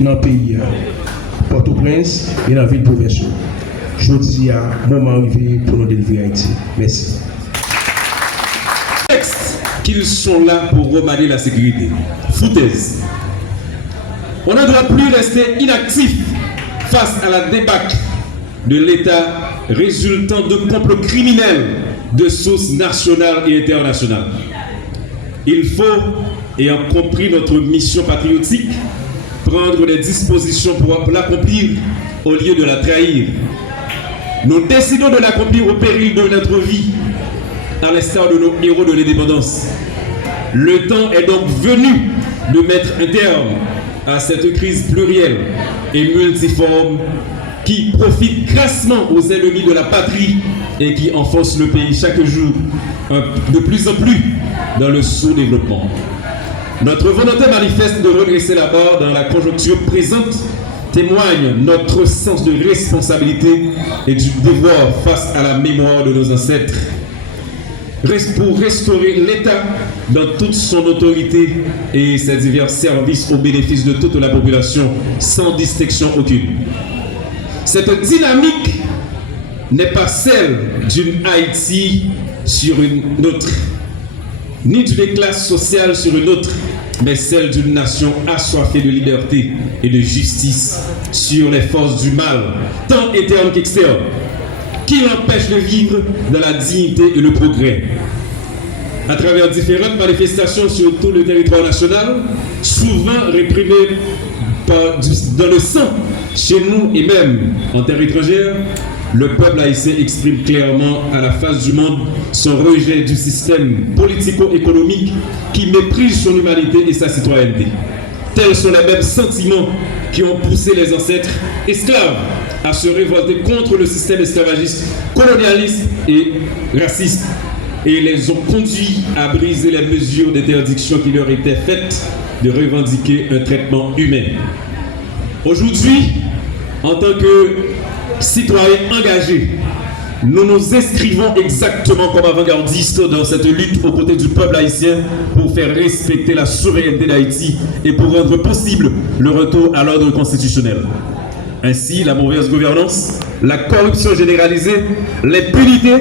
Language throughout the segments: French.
dans le pays, Port-au-Prince et dans la ville provinciale. Je dis à moment arrivé pour nous délivrer Haïti. Merci. Qu'ils sont là pour remanier la sécurité. Foutaise. On ne doit plus rester inactif face à la débâcle de l'État résultant de complots criminels de sources nationales et internationales. Il faut, ayant compris notre mission patriotique, prendre des dispositions pour l'accomplir au lieu de la trahir. Nous décidons de l'accomplir au péril de notre vie, à l'instar de nos héros de l'indépendance. Le temps est donc venu de mettre un terme à cette crise plurielle et multiforme qui profite grassement aux ennemis de la patrie et qui enfonce le pays chaque jour de plus en plus dans le sous-développement. Notre volonté manifeste de redresser la barre dans la conjoncture présente témoigne notre sens de responsabilité et du devoir face à la mémoire de nos ancêtres pour restaurer l'État dans toute son autorité et ses divers services au bénéfice de toute la population sans distinction aucune. Cette dynamique n'est pas celle d'une Haïti sur une autre, ni d'une classe sociale sur une autre, mais celle d'une nation assoiffée de liberté et de justice sur les forces du mal, tant internes qu'externes, qui l'empêchent de vivre dans la dignité et le progrès. À travers différentes manifestations sur tout le territoire national, souvent réprimées dans le sang, chez nous et même en terre étrangère, le peuple haïtien exprime clairement à la face du monde son rejet du système politico-économique qui méprise son humanité et sa citoyenneté. Tels sont les mêmes sentiments qui ont poussé les ancêtres esclaves à se révolter contre le système esclavagiste, colonialiste et raciste, et les ont conduits à briser les mesures d'interdiction qui leur étaient faites de revendiquer un traitement humain. Aujourd'hui, en tant que citoyens engagés, nous nous inscrivons exactement comme avant-gardistes dans cette lutte aux côtés du peuple haïtien pour faire respecter la souveraineté d'Haïti et pour rendre possible le retour à l'ordre constitutionnel. Ainsi, la mauvaise gouvernance, la corruption généralisée, l'impunité,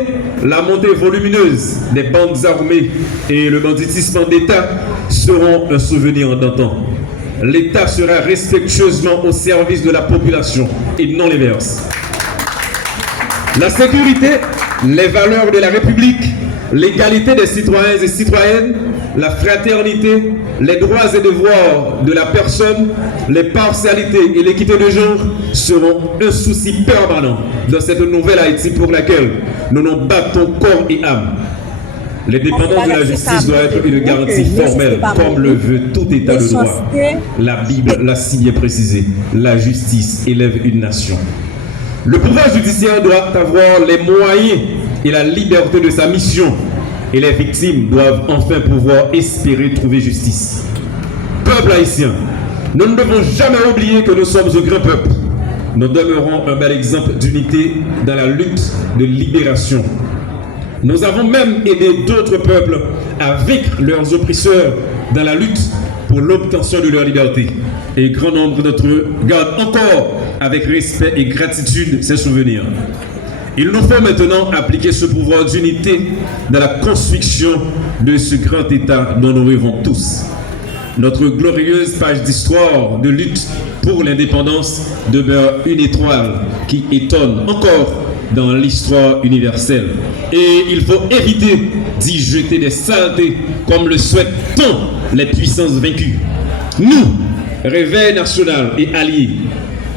la montée volumineuse des bandes armées et le banditisme d'État seront un souvenir d'antan. L'État sera respectueusement au service de la population et non l'inverse. La sécurité, les valeurs de la République, l'égalité des citoyens et citoyennes, la fraternité, les droits et devoirs de la personne, les partialités et l'équité de genre seront un souci permanent dans cette nouvelle Haïti pour laquelle nous nous battons corps et âme. L'indépendance de la justice doit être une garantie formelle, comme le veut tout État de droit. La Bible l'a si bien précisé. La justice élève une nation. Le pouvoir judiciaire doit avoir les moyens et la liberté de sa mission. Et les victimes doivent enfin pouvoir espérer trouver justice. Peuple haïtien, nous ne devons jamais oublier que nous sommes un grand peuple. Nous demeurons un bel exemple d'unité dans la lutte de libération. Nous avons même aidé d'autres peuples à vaincre leurs oppresseurs dans la lutte pour l'obtention de leur liberté. Et grand nombre d'entre eux gardent encore avec respect et gratitude ces souvenirs. Il nous faut maintenant appliquer ce pouvoir d'unité dans la construction de ce grand État dont nous rêvons tous. Notre glorieuse page d'histoire de lutte pour l'indépendance demeure une étoile qui étonne encore dans l'histoire universelle. Et il faut éviter d'y jeter des saletés comme le souhaitent tant les puissances vaincues. Nous, Réveil national et alliés,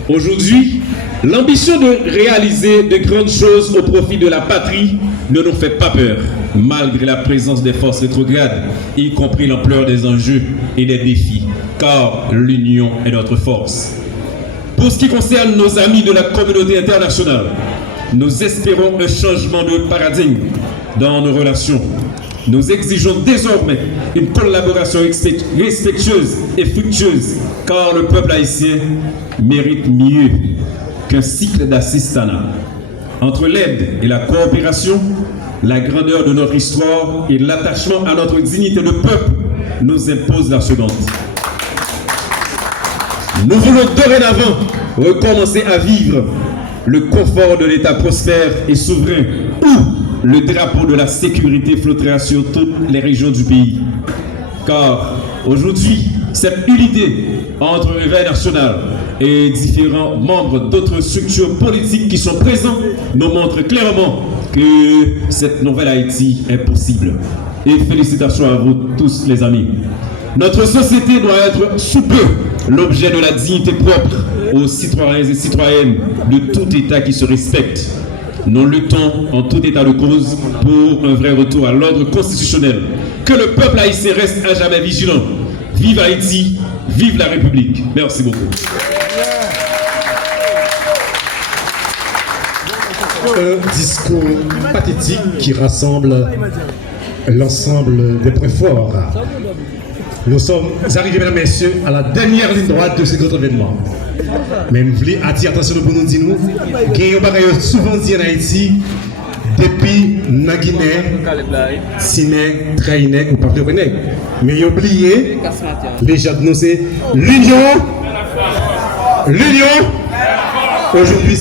aujourd'hui, l'ambition de réaliser de grandes choses au profit de la patrie ne nous fait pas peur, malgré la présence des forces rétrogrades, y compris l'ampleur des enjeux et des défis, car l'union est notre force. Pour ce qui concerne nos amis de la communauté internationale, nous espérons un changement de paradigme dans nos relations. Nous exigeons désormais une collaboration respectueuse et fructueuse, car le peuple haïtien mérite mieux qu'un cycle d'assistanat. Entre l'aide et la coopération, la grandeur de notre histoire et l'attachement à notre dignité de peuple nous imposent la seconde. Nous voulons dorénavant recommencer à vivre le confort de l'État prospère et souverain où le drapeau de la sécurité flottera sur toutes les régions du pays. Car aujourd'hui, cette unité entre le Réveil national et différents membres d'autres structures politiques qui sont présents nous montre clairement que cette nouvelle Haïti est possible. Et félicitations à vous tous les amis. Notre société doit être sous peu l'objet de la dignité propre aux citoyens et citoyennes de tout État qui se respecte. Nous luttons en tout état de cause pour un vrai retour à l'ordre constitutionnel. Que le peuple haïtien reste à jamais vigilant. Vive Haïti, vive la République. Merci beaucoup. Un discours pathétique qui rassemble l'ensemble des points forts. Nous sommes arrivés, mesdames et messieurs, à la dernière ligne droite de ce grand événement. Même je voulais attirer attention pour nous dire, qu'il y a souvent dit en Haïti, depuis Naguinè, Siné, Traïnè ou Papiorenè. Mais oublié, les gens de nous, c'est l'union. Aujourd'hui,